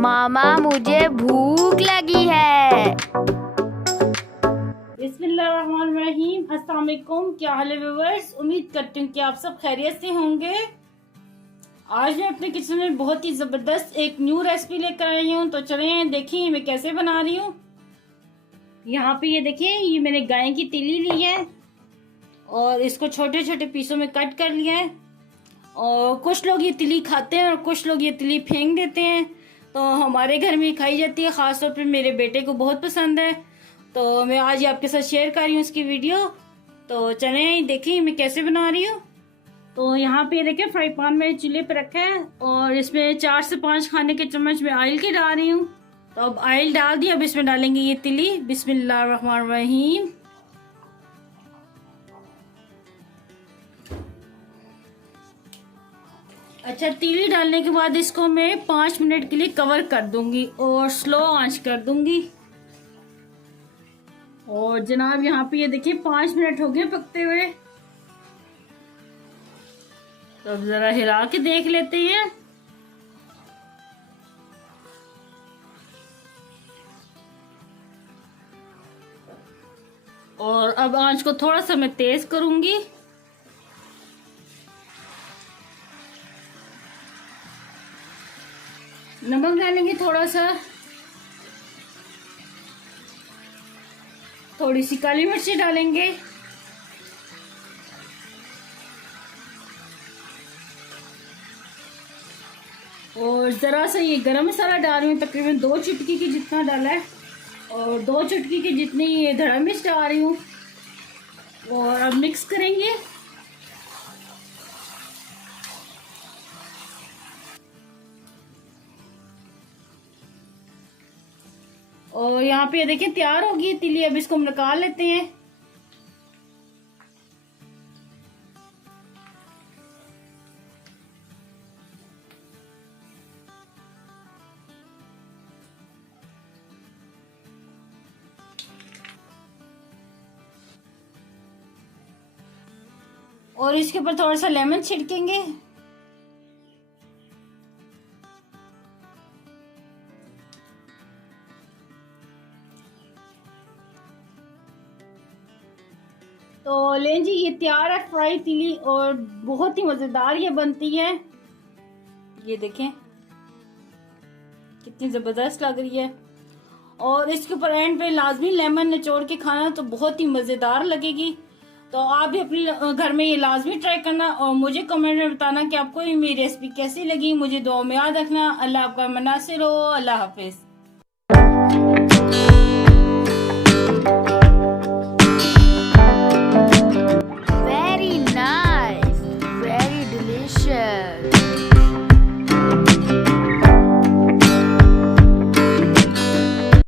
मामा मुझे भूख लगी है। बिस्मिल्लाहिर्रहमानिर्रहीम। अस्सलाम वालेकुम। क्या हाल है व्यूअर्स? उम्मीद करती हूँ कि आप सब खैरियत से होंगे। आज मैं अपने किचन में बहुत ही ज़बरदस्त एक न्यू रेसिपी लेकर आई हूँ। तो चलें देखिए मैं कैसे बना रही हूँ। यहाँ पे ये देखिए, ये मैंने गाय की तिली ली है और इसको छोटे छोटे पीसों में कट कर लिया है। और कुछ लोग ये तिली खाते हैं और कुछ लोग ये तिली फेंक देते हैं। तो हमारे घर में खाई जाती है, ख़ासतौर पे मेरे बेटे को बहुत पसंद है। तो मैं आज आपके साथ शेयर कर रही हूँ इसकी वीडियो। तो चलें देखिए मैं कैसे बना रही हूँ। तो यहाँ पे देखिए फ्राई पैन में चूल्हे पे रखा है और इसमें 4 से 5 खाने के चम्मच में ऑयल के डाल रही हूँ। तो अब ऑयल डाल दिया, अब इसमें डालेंगे ये तिली। बिस्मिल्लाहिर्रहमानिर्रहीम। अच्छा, तिली डालने के बाद इसको मैं 5 मिनट के लिए कवर कर दूंगी और स्लो आंच कर दूंगी। और जनाब यहाँ पे ये देखिए 5 मिनट हो गए पकते हुए। तो अब जरा हिला के देख लेते हैं। और अब आंच को थोड़ा सा मैं तेज करूंगी। नमक डालेंगे थोड़ा सा, थोड़ी सी काली मिर्ची डालेंगे, और जरा सा ये गरम मसाला डाल रही हूँ, तकरीबन 2 चुटकी की जितना डाला है। और 2 चुटकी की जितनी ये धड़ा मिर्च डाल रही हूँ। और अब मिक्स करेंगे। और यहाँ पे देखिए तैयार होगी तिली। अब इसको हम निकाल लेते हैं। और इसके ऊपर थोड़ा सा लेमन छिड़केंगे। तो लें जी, ये तैयार है फ्राई तिली और बहुत ही मजेदार ये बनती है। ये देखें कितनी जबरदस्त लग रही है। और इसके ऊपर एंड पे लाजमी लेमन निचोड़ के खाना तो बहुत ही मजेदार लगेगी। तो आप भी अपने घर में ये लाजमी ट्राई करना और मुझे कमेंट में बताना कि आपको ये मेरी रेसिपी कैसी लगी। मुझे दुआ में याद रखना। अल्लाह आपका मनासिर हो। अल्लाह हाफिज।